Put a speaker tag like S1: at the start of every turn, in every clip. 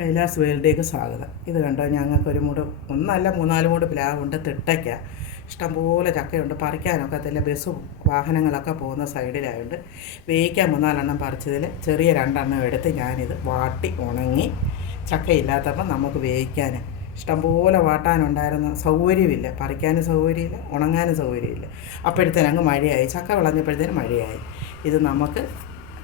S1: കൈലാസ് വേൾഡിലേക്ക് സ്വാഗതം. ഇത് കണ്ടോ? ഞങ്ങൾക്ക് ഒരു മൂട് ഒന്നല്ല മൂന്നാൽ മൂട് പ്ലാവുണ്ട്. തിട്ടയ്ക്ക. ഇഷ്ടംപോലെ ചക്കയുണ്ട്. പറിക്കാനൊക്കെ തന്നെ ബസ്സും വാഹനങ്ങളൊക്കെ പോകുന്ന സൈഡിലായുണ്ട് വേവിക്കാൻ മൂന്നാലെണ്ണം പറിച്ചതിൽ ചെറിയ രണ്ടെണ്ണം എടുത്ത് ഞാനിത് വാട്ടി ഉണങ്ങി ചക്കയില്ലാത്തപ്പം നമുക്ക് വേവിക്കാൻ ഇഷ്ടംപോലെ വാട്ടാനുണ്ടായിരുന്ന. സൗകര്യമില്ല. പറിക്കാനും സൗകര്യമില്ല. ഉണങ്ങാനും സൗകര്യമില്ല. അപ്പോഴത്തേനങ്ങ് മഴയായി. ചക്ക വിളഞ്ഞപ്പോഴത്തേനും മഴയായി. ഇത് നമുക്ക്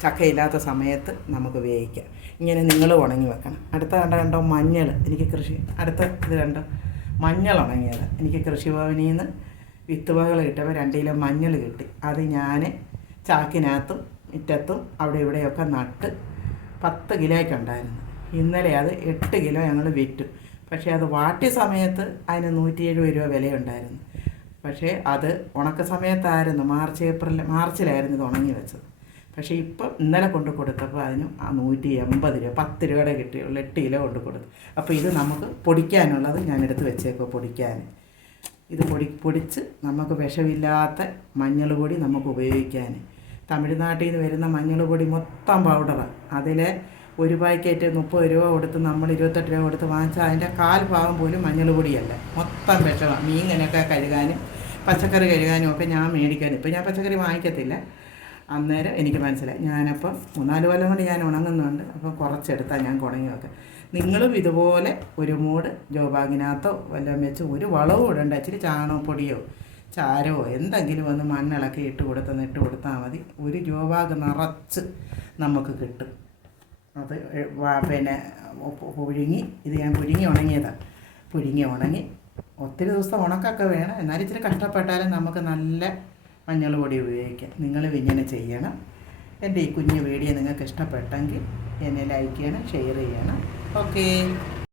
S1: ചക്കയില്ലാത്ത സമയത്ത് നമുക്ക് വേവിക്കാം ഇങ്ങനെ നിങ്ങൾ ഉണങ്ങി വെക്കണം. അടുത്ത കണ്ട കണ്ടോ മഞ്ഞൾ? എനിക്ക് കൃഷി അടുത്ത ഇത് കണ്ടോ? മഞ്ഞൾ ഉണങ്ങിയത്. എനിക്ക് കൃഷിഭവനിൽ നിന്ന് വിത്ത് വകകൾ കിട്ടിയപ്പോൾ രണ്ട് കിലോ മഞ്ഞൾ കിട്ടി. അത് ഞാൻ ചാക്കിനകത്തും മുറ്റത്തും അവിടെ ഇവിടെയൊക്കെ നട്ട് പത്ത് കിലോയ്ക്കുണ്ടായിരുന്നു ഇന്നലെ അത് എട്ട് കിലോ ഞങ്ങൾ വിറ്റു. പക്ഷേ അത് വാട്ടിയ സമയത്ത് അതിന് നൂറ്റി എഴുപത് രൂപ വിലയുണ്ടായിരുന്നു. പക്ഷേ അത് ഉണക്ക സമയത്തായിരുന്നു. മാർച്ച് ഏപ്രിൽ മാർച്ചിലായിരുന്നു ഇത് ഉണങ്ങി വെച്ചത്. പക്ഷേ ഇപ്പം ഇന്നലെ കൊണ്ട് കൊടുത്തപ്പോൾ അതിന് ആ നൂറ്റി എൺപത് രൂപ പത്ത് രൂപയുടെ കിട്ടിയുള്ളൂ എട്ട് കിലോ കൊണ്ട് കൊടുത്തു. അപ്പോൾ ഇത് നമുക്ക് പൊടിക്കാനുള്ളത് ഞാൻ എടുത്ത് വെച്ചേക്കോ പൊടിക്കാൻ. ഇത് പൊടി പൊടിച്ച് നമുക്ക് വിഷമില്ലാത്ത മഞ്ഞൾ പൊടി നമുക്ക് ഉപയോഗിക്കാൻ. തമിഴ്നാട്ടിൽ നിന്ന് വരുന്ന മഞ്ഞൾ പൊടി മൊത്തം പൗഡറാണ് അതിലെ ഒരു പാക്കറ്റ് മുപ്പത് രൂപ കൊടുത്ത് നമ്മൾ ഇരുപത്തെട്ട് രൂപ കൊടുത്ത് വാങ്ങിച്ചാൽ അതിന്റെ കാൽ ഭാഗം പോലും മഞ്ഞൾ പൊടിയല്ല. മൊത്തം വിഷമാണ് മീനിനൊക്കെ കഴുകാനും പച്ചക്കറി കഴുകാനും ഒക്കെ ഞാൻ മേടിക്കാൻ ഇപ്പം ഞാൻ പച്ചക്കറി വാങ്ങിക്കത്തില്ല. അന്നേരം എനിക്ക് മനസ്സിലായി. ഞാനപ്പം മൂന്നാൽ കൊല്ലം കൊണ്ട് ഞാൻ ഉണങ്ങുന്നുണ്ട്. അപ്പം കുറച്ചെടുത്താൽ ഞാൻ കുടങ്ങി വെക്കാം നിങ്ങളും ഇതുപോലെ ഒരു മൂട് ജോബാഗിനകത്തോ വല്ലതും വെച്ച് ഒരു വളവും ഇടണ്ട. ഇച്ചിരി ചാണകപ്പൊടിയോ ചാരമോ എന്തെങ്കിലും ഒന്ന് മണ്ണിളക്കി ഇട്ട് കൊടുത്തൊന്ന് ഇട്ട് കൊടുത്താൽ മതി. ഒരു ജോബാഗ് നിറച്ച് നമുക്ക് കിട്ടും. അത് പിന്നെ പുഴുങ്ങി ഇത് ഞാൻ പുഴുങ്ങി ഉണങ്ങിയതാണ് പുഴുങ്ങി ഉണങ്ങി. ഒത്തിരി ദിവസം ഉണക്കൊക്കെ വേണം. എന്നാലും ഇച്ചിരി കഷ്ടപ്പെട്ടാലും നമുക്ക് നല്ല മഞ്ഞൾ പൊടി ഉപയോഗിക്കാം നിങ്ങളും ഇങ്ങനെ ചെയ്യണം. എന്റെ ഈ കുഞ്ഞു വീഡിയോ നിങ്ങൾക്ക് ഇഷ്ടപ്പെട്ടെങ്കിൽ എന്നെ ലൈക്ക് ചെയ്യണം ഷെയർ ചെയ്യണം. ഓക്കേ